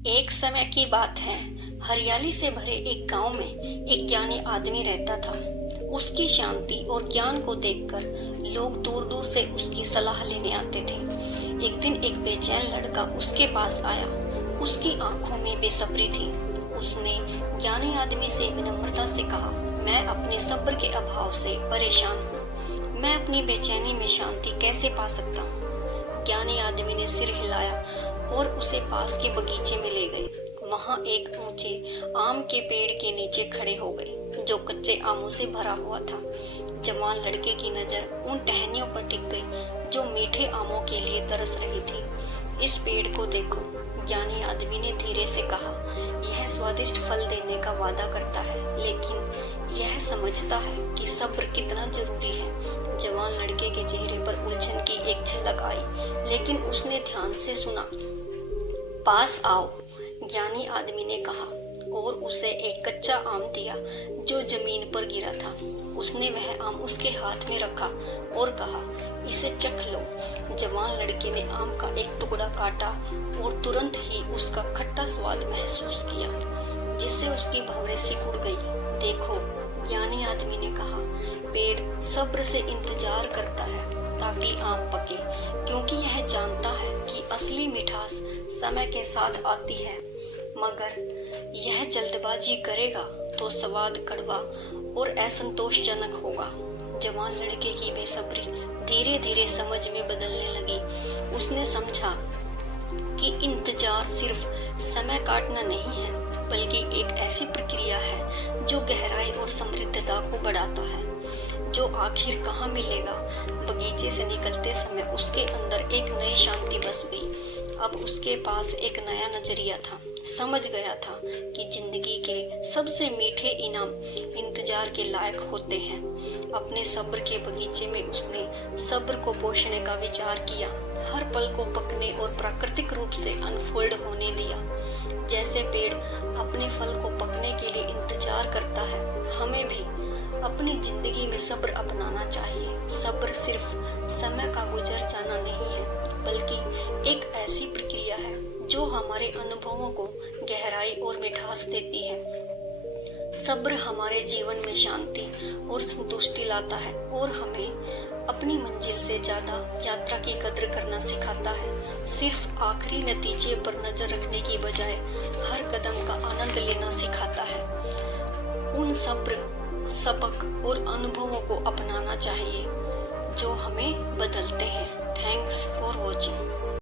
एक समय की बात है। हरियाली से भरे एक गांव में एक ज्ञानी आदमी रहता था। उसकी शांति और ज्ञान को देखकर लोग दूर दूर से उसकी सलाह लेने आते थे। एक दिन एक बेचैन लड़का उसके पास आया। उसकी आंखों में बेसब्री थी। उसने ज्ञानी आदमी से विनम्रता से कहा, मैं अपने सब्र के अभाव से परेशान हूँ। मैं अपनी बेचैनी में शांति कैसे पा सकता हूँ? ज्ञानी आदमी ने सिर हिलाया और उसे पास के बगीचे में ले गए। वहां एक ऊंचे आम के पेड़ के नीचे खड़े हो गए, जो कच्चे आमों से भरा हुआ था। जवान लड़के की नजर उन टहनियों पर टिक गई, जो मीठे आमों के लिए तरस रही थी। इस पेड़ को देखो, ज्ञानी आदमी ने धीरे से कहा। यह स्वादिष्ट फल देने का वादा करता है, लेकिन यह समझता है कि सब्र कितना जरूरी है। जवान लड़के के चेहरे पर उलझन की एक झलक आई, लेकिन उसने ध्यान से सुना। पास आओ, ज्ञानी आदमी ने कहा और उसे एक कच्चा आम दिया जो जमीन पर गिरा था। उसने वह आम उसके हाथ में रखा और कहा, इसे चख लो। जवान लड़के ने आम का एक टुकड़ा काटा और तुरंत ही उसका खट्टा स्वाद महसूस किया, जिससे उसकी भौरें सिकुड़ गई। देखो, ज्ञानी आदमी ने कहा, पेड़ सब्र से इंतजार करता है ताकि आम पके, क्योंकि यह जानता है कि असली मिठास समय के साथ आती है। मगर यह जल्दबाजी करेगा तो स्वाद कड़वा और असंतोषजनक होगा। जवान लड़के की बेसब्री धीरे धीरे समझ में बदलने लगी। उसने समझा कि इंतजार सिर्फ समय काटना नहीं है, बल्कि एक ऐसी प्रक्रिया है जो गहराई और समृद्धता को बढ़ाता है। जो आखिर कहाँ मिलेगा? बगीचे से निकलते समय उसके अंदर एक नई शांति बस गई। अब उसके पास एक नया नजरिया था। समझ गया था कि जिंदगी के सबसे मीठे इनाम इंतजार के लायक होते हैं। अपने सब्र के बगीचे में उसने सब्र को पोषने का विचार किया। हर पल को पकने और प्राकृतिक रूप से अनफोल्ड होने दिया। जैसे पेड़ अपने फल को पकने के लिए इंतजार करता है, हमें भी अपनी जिंदगी में सब्र अपनाना चाहिए। सब्र सिर्फ समय का गुजर जाना नहीं है, बल्कि एक ऐसी प्रक्रिया है जो हमारे अनुभवों को गहराई और मिठास देती है। सब्र हमारे जीवन में शांति और संतुष्टि लाता है और हमें अपनी मंजिल से ज्यादा यात्रा की कद्र करना सिखाता है। सिर्फ आखिरी नतीजे पर नजर रखने की बजाय हर कदम का आनंद लेना सिखाता है। उन सब्र, सबक और अनुभवों को अपनाना चाहिए जो हमें बदलते हैं। Thanks for watching.